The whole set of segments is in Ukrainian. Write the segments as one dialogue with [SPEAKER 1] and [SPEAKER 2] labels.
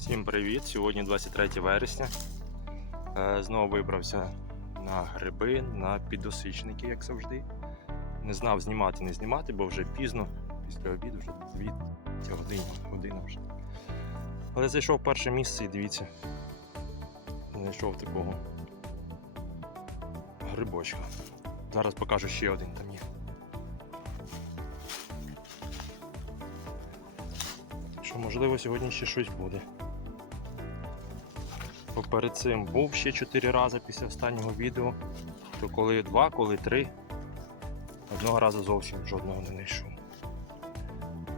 [SPEAKER 1] Всім привіт! Сьогодні 23 вересня. Е, Знову вибрався на гриби, на підосичники, як завжди. Не знав знімати, не знімати, бо вже пізно, після обіду, вже дві година, година вже. Але зайшов перше місце і дивіться, знайшов такого грибочка. Зараз покажу ще один там є. Що можливо сьогодні ще щось буде. Перед цим був ще 4 рази після останнього відео. То коли два, коли три. Одного разу зовсім жодного не знайшов.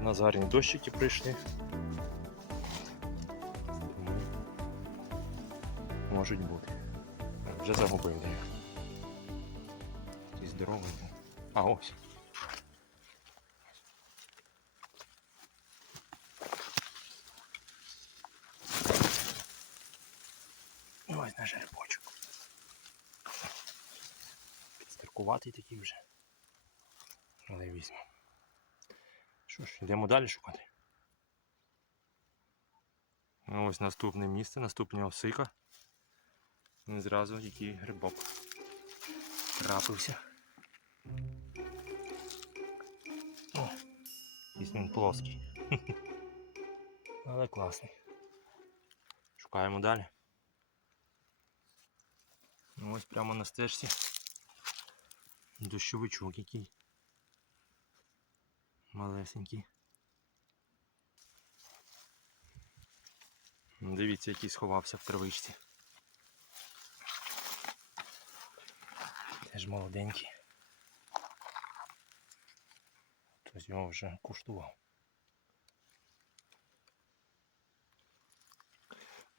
[SPEAKER 1] У нас гарні дощики прийшли. Можуть бути. Вже загубив їх. Якийсь здоровий. А. Ось Підстаркуватий такий вже. Але візьмемо. Що ж, йдемо далі шукати. Ну, ось наступне місце, наступна осика. І зразу який грибок трапився. О, якийсь він плоский. Але класний. Шукаємо далі. Ну, ось прямо на стежці. Дощовичок який. Малесенький. Дивіться, який сховався в травичці. Теж молоденький. Хтось його вже куштував.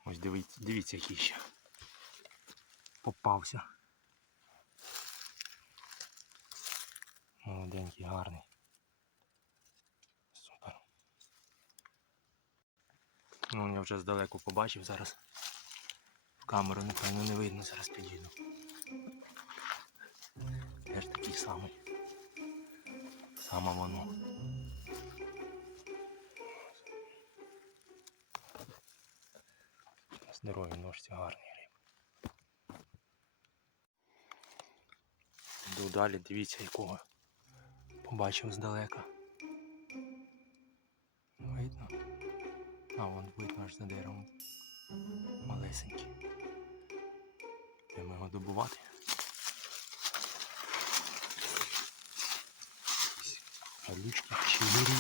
[SPEAKER 1] Ось дивіться, дивіться, який ще попався. Молоденький, гарний. Супер. Ну, я вже здалеку побачив зараз. В камеру, напевно, не видно, зараз підійду. Теж такий самий. Саме воно. Здорові ножці гарні риб. Йду далі, дивіться якого. Побачив здалека. Видно? А вон видно аж за деревом. Малесенький. Йдемо його добувати. Галючки, чигирі.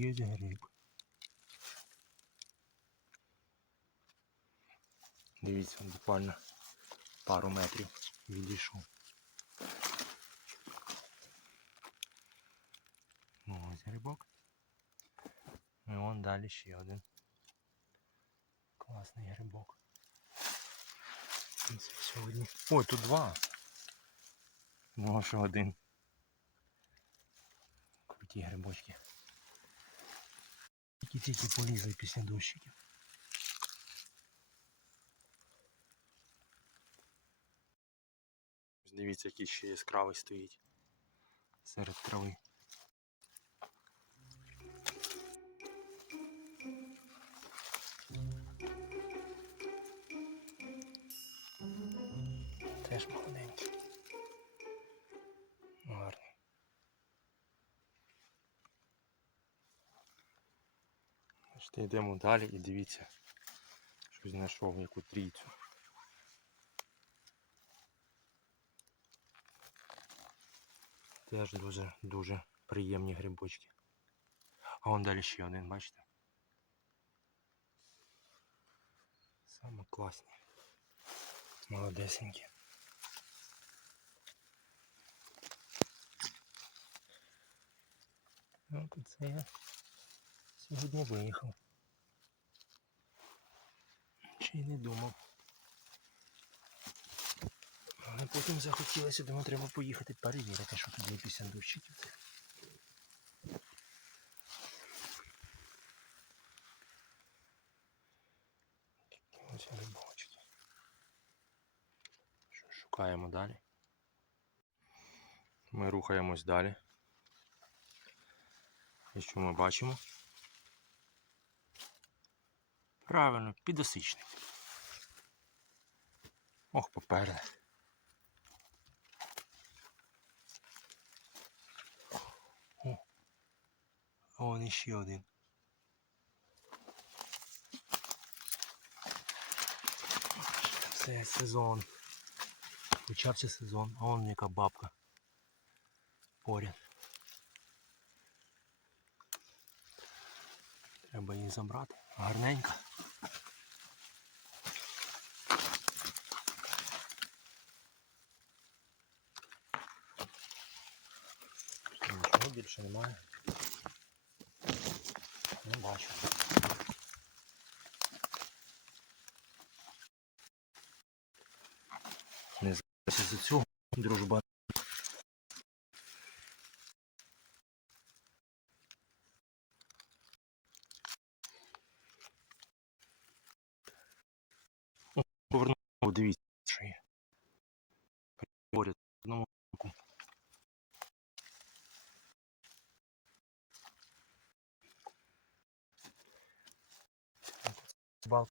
[SPEAKER 1] Ось гриб. Дивіться, буквально пару метрів відійшов. Ну, ось грибок. І вон далі ще один. Класний грибок. Це сьогодні. Ой, тут два. Ну, що один. Круті грибочки. Тільки-тільки полізли після дощиків. Дивіться, який ще яскравий стоїть серед трави. Теж молоденький. Значить, йдемо далі і дивіться, що знайшов яку трійцю. Теж дуже дуже приємні грибочки. А вон далі ще один, бачите? Саме класні. Молодесенькі. Ну, це я Видно, виїхав. Ще й не думав. Але потім захотілося, думаю, треба поїхати перевірити, що тут є після дощиків. Ось не бачить. Що шукаємо далі? Ми рухаємось далі. І що ми бачимо? Правильно, підосичник. Ох, попереду. О, вон іще один. Все, сезон. Почався сезон, а вон яка бабка. Поряд. Треба її забрати. Гарненька. Нічого більше немає. Не бачу. Не знаю, за цього дружба. О, Повернув, дивіться, що є. Поряд в одному боку. Балка,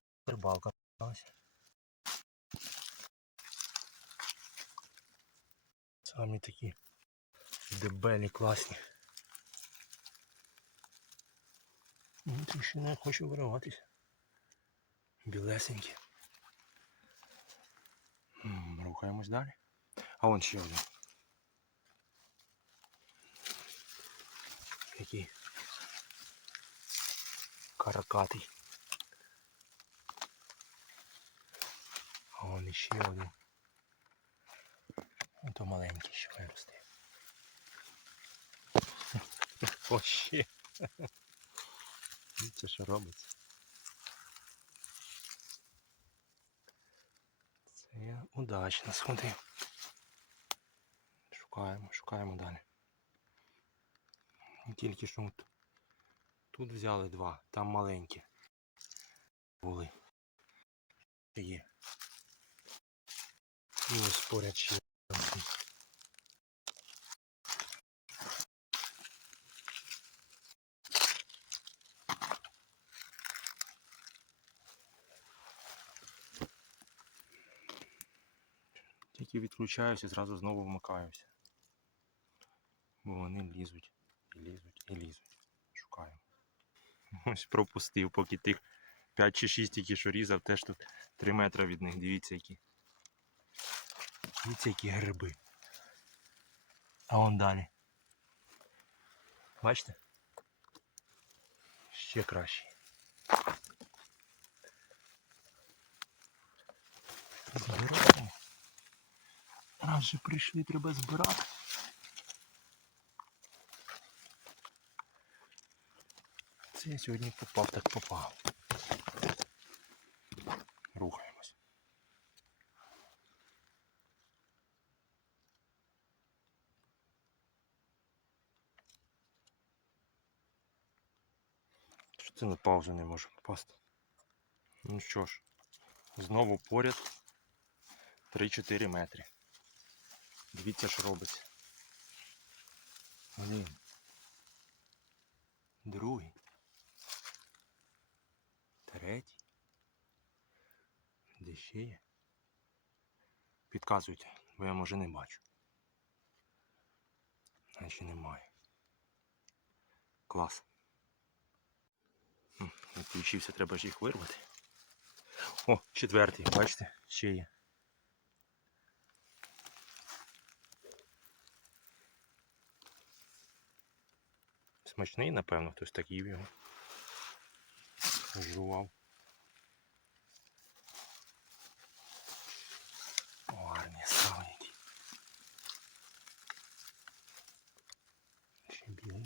[SPEAKER 1] рибалка. Ось. Самі такі дебелі, класні. Ну, ще не хочу вириватись. Білесенькі. Рухаємось далі. А вон ще один. Який каракатий. Вон іще один. Ото маленький ще виросте. О, ще. Дивіться, що робиться. Це я удачно сходив. Шукаємо, шукаємо далі. Тільки що от тут взяли два, там маленькі були. Є. І ось поряд ще. Тільки відключаюся, зразу знову вмикаюся. Бо вони лізуть, і лізуть, і лізуть. Шукаю. Ось пропустив, поки тих 5 чи 6 тільки що різав, теж тут 3 метри від них. Дивіться які. Дивіться, які гриби. А вон далі. Бачите? Ще краще. Збираємо. Раз же прийшли, треба збирати. Це я сьогодні попав, так попав. Рухаємось. Що це на паузу не можу попасти? Ну що ж, знову поряд 3-4 метри. Дивіться, що робиться. Один. Другий. Третій. Де ще є? Підказуйте, бо я може не бачу. Наче немає. Клас. Включився, треба ж їх вирвати. О, четвертий, бачите, ще є. Смачний, напевно, хтось так їв його. Жував. Гарні стали які. Ще білий,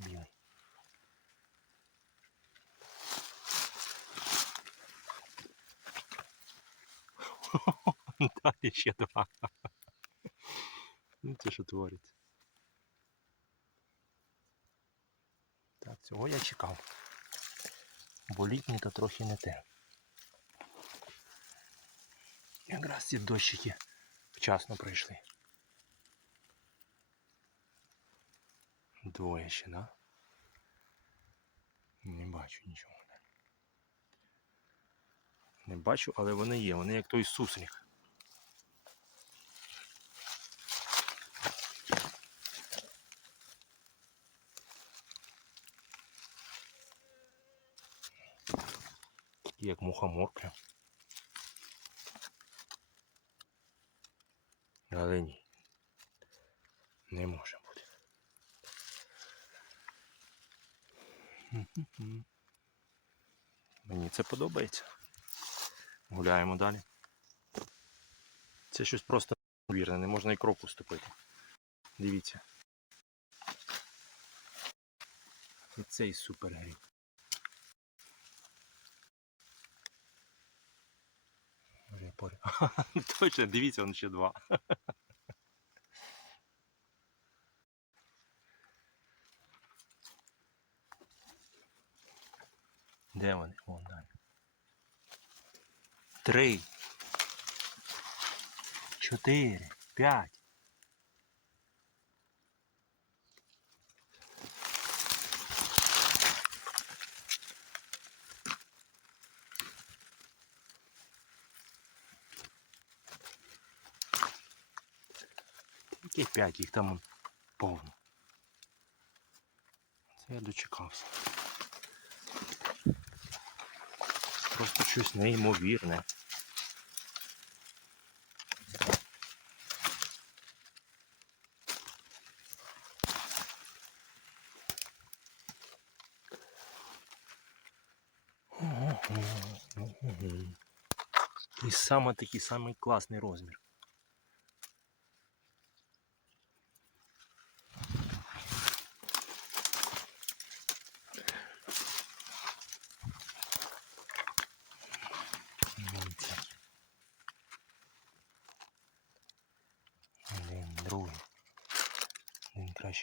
[SPEAKER 1] Далі ще два. Ну це що твориться. Так, цього я чекав. Бо літній то трохи не те. Якраз ці дощики вчасно прийшли. Двоє ще, да? Не бачу нічого. Не бачу, але вони є. Вони як той суслик. Як мухомор прям. Але ні. Не може бути. Мені це подобається. Гуляємо далі. Це щось просто вірне, не можна і кроку ступити. Дивіться. І цей супер гріб. Може, я поряд. Точно, дивіться, он ще два. Де вони? Вон далі. Три. Чотири. П'ять. Яких п'ять, їх там повно. Це я дочекався. Просто щось неймовірне. І саме такий самий класний розмір.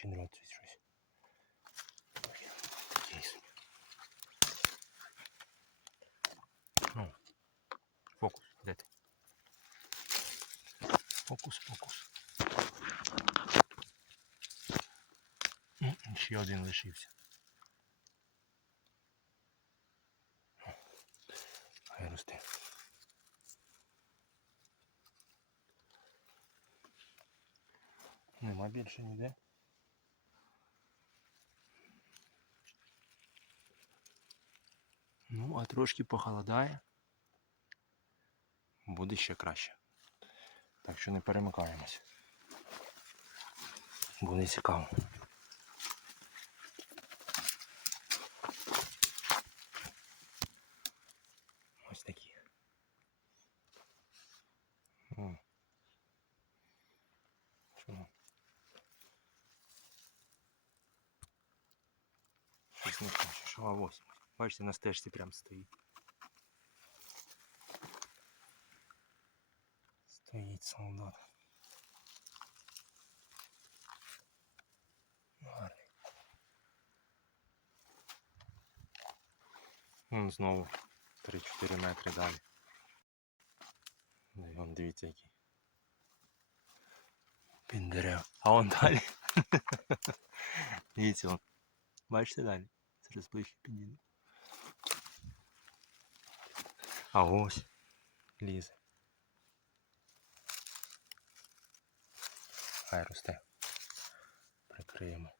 [SPEAKER 1] Один краще дротить щось. Ой, Такий собі. Ну, фокус, де ти? Фокус, фокус. М, Ще один лишився. Хай росте. Нема більше ніде. Трошки похолодає. Буде ще краще. Так що не перемикаємось. Буде цікаво. Бачите, на стежці прям стоїть. Стоїть солдат. Гарний. Вон знову 3-4 метри далі. Ну і вон дивіться який. Пін дерев. А вон далі. Дивіться вон. Бачите далі? Зараз ближче підійду. А ось лізе. Хай росте. Прикриємо.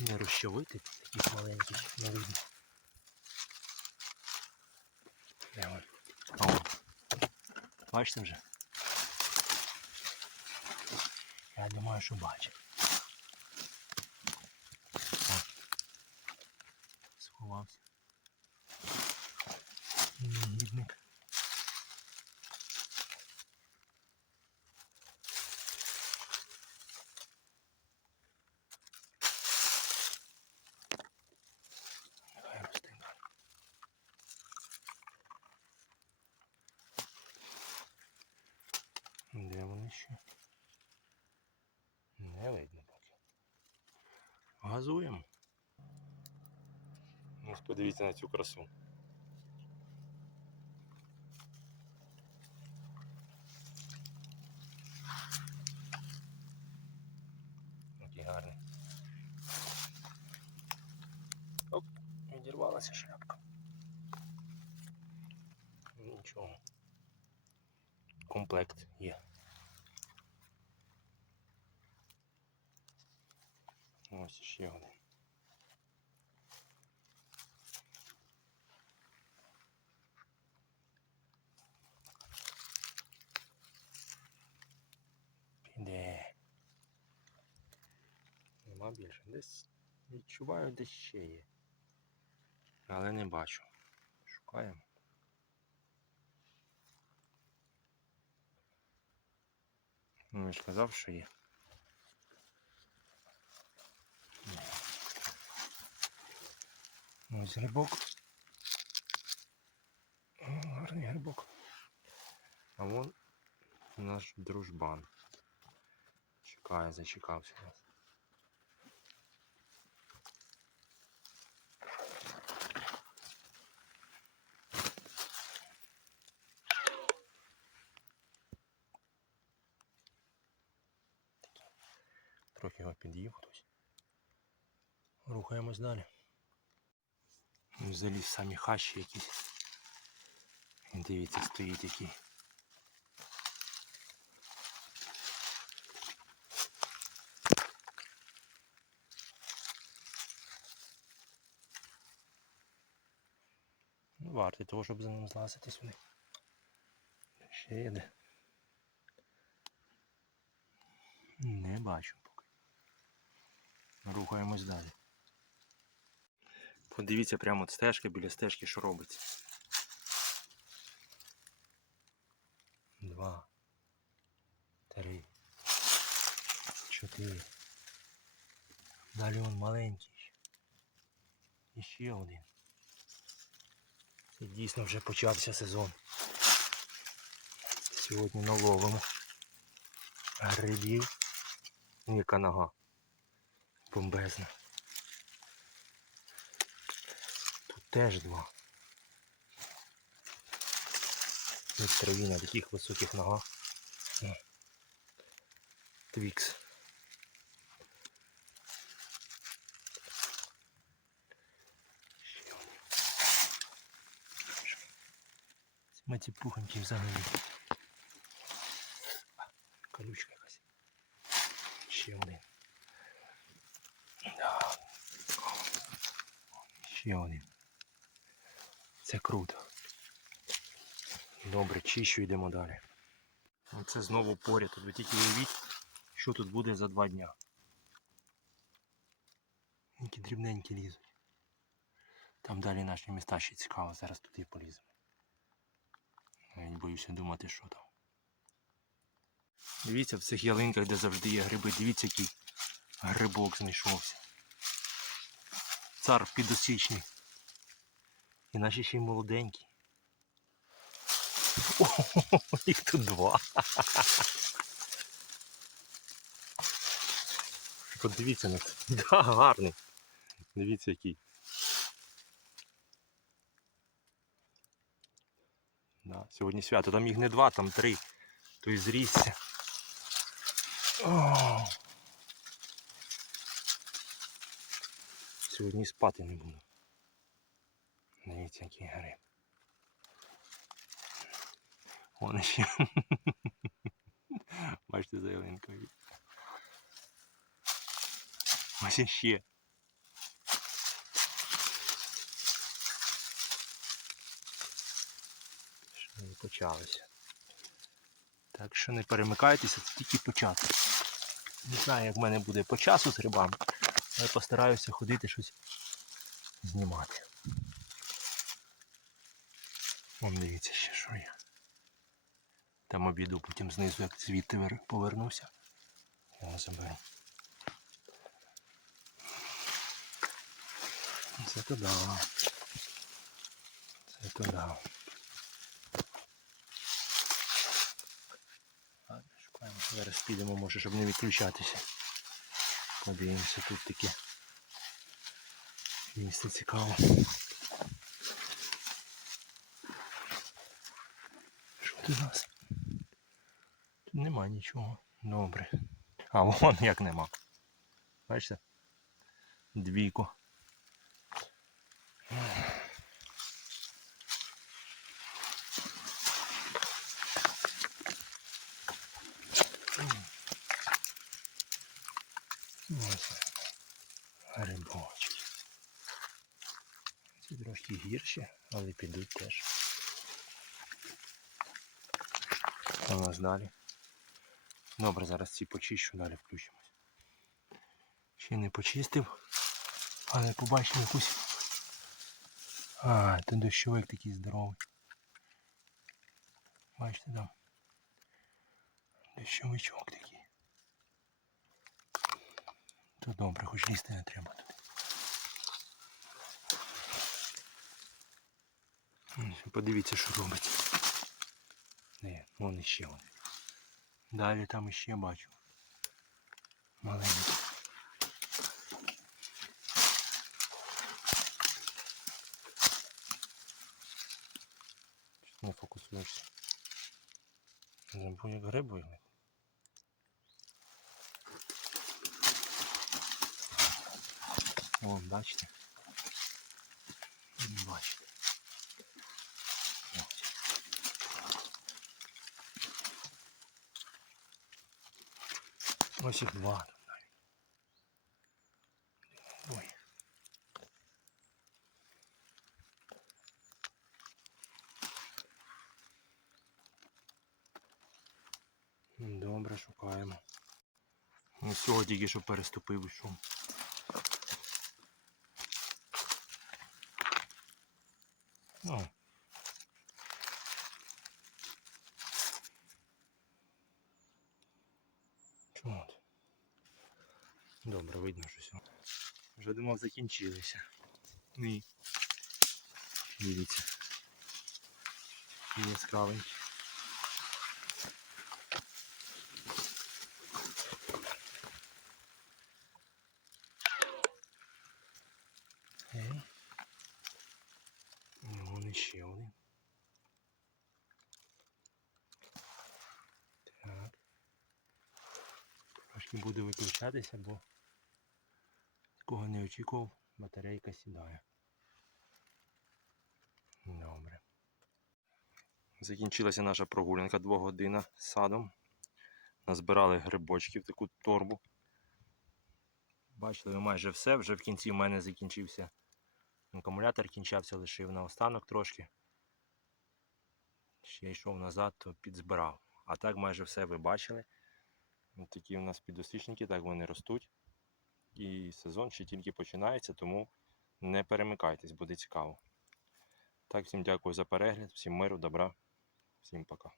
[SPEAKER 1] Не розчавити таких маленьких не видно. А он. Бачите вже? Я думаю, що бачив. Сховався. Негідник. Нехай росте далі. Де вони ще? Не видно поки. Газуємо. Ось подивіться на цю красу. Який гарний. Оп, відірвалася шляпка. Нічого. Комплект є. Ось ще один. Десь відчуваю, десь ще є. Але не бачу. Шукаємо. Ну, я ж казав, що є. Ось грибок. Гарний грибок. А вон наш дружбан. Чекає, зачекався нас. Трохи його під'їв хтось. Рухаємось далі. Ну, Заліз самі хащі якісь. Дивіться, стоїть який. Ну, того, щоб за ним злазити сюди. Ще йде. Не бачу. Рухаємось далі. Подивіться прямо от стежка біля стежки, що робиться. Два. Три. Чотири. Далі он маленький. І ще один. Це дійсно вже почався сезон. Сьогодні наловимо грибів. Яка нога. Бомбезна. Тут теж два. Тут траві на таких високих ногах. Твікс. Ми ці пухонькі взагалі. Колючка якась. Ще один. Ще. Це круто. Добре, чищу йдемо далі. Оце знову поряд. Ви тільки уявіть, що тут буде за два дня. Які дрібненькі лізуть. Там далі наші міста ще цікаво, зараз туди поліземо. Навіть боюся думати, що там. Дивіться в цих ялинках, де завжди є гриби, дивіться, який грибок знайшовся. Цар підосічний. І наші ще й молоденькі. О, їх тут два. Подивіться на це. Да, гарний. Дивіться який. Да, сьогодні свято. Там їх не два, там три. Той зрісся. О! Сьогодні спати не буду. Дивіться, який гриб. Вон ще. Бачите за ялинкою. Ось іще. Ще не почалося. Так що не перемикайтеся, це тільки початок. Не знаю, як в мене буде по часу з грибами, але постараюся ходити щось знімати. Вон дивіться ще, що є. Там обіду потім знизу, як звідти вер- повернуся. Я заберу. Це туди. Це туди. Ладно, шукаємо. Зараз підемо, може, щоб не відключатися. Подивимося тут таке. Місце цікаво. Що тут у нас? Тут нема нічого. Добре. А вон як нема. Бачите? Двійку. Ось грибочки. Ці трошки гірші, але підуть теж. Що у нас далі? Добре, зараз ці почищу, далі включимось. Ще не почистив, але побачив якусь. А, це дощовик такий здоровий. Бачите там. Дощовичок такий. То добре, хоч лізти не треба. М, Подивіться, що робиться. Не, вон іще один. Далі там іще бачу. Маленький. Не фокусуєшся. Забув як гриб. О, бачите? Бачите. Ось. Їх два тут навіть. Ой. Добре, шукаємо. Ось цього тільки що переступив ішов. Ну. Чому? Добре, видно, що все. Вже думав закінчилися. Ні. Дивіться. Яскравенький. Ей. Ну, Вон іще один. Так. Трошки буду виключатися, бо такого не очікував, батарейка сідає. Добре. Закінчилася наша прогулянка двогодинна з садом. Назбирали грибочків таку торбу. Бачили, майже все. Вже в кінці в мене закінчився акумулятор, кінчався, лишив на останок трошки. Ще йшов назад, то підзбирав. А так майже все ви бачили. Ось такі у нас підосічники, так вони ростуть. І сезон ще тільки починається, тому не перемикайтесь, буде цікаво. Так, всім дякую за перегляд, всім миру, добра, всім пока.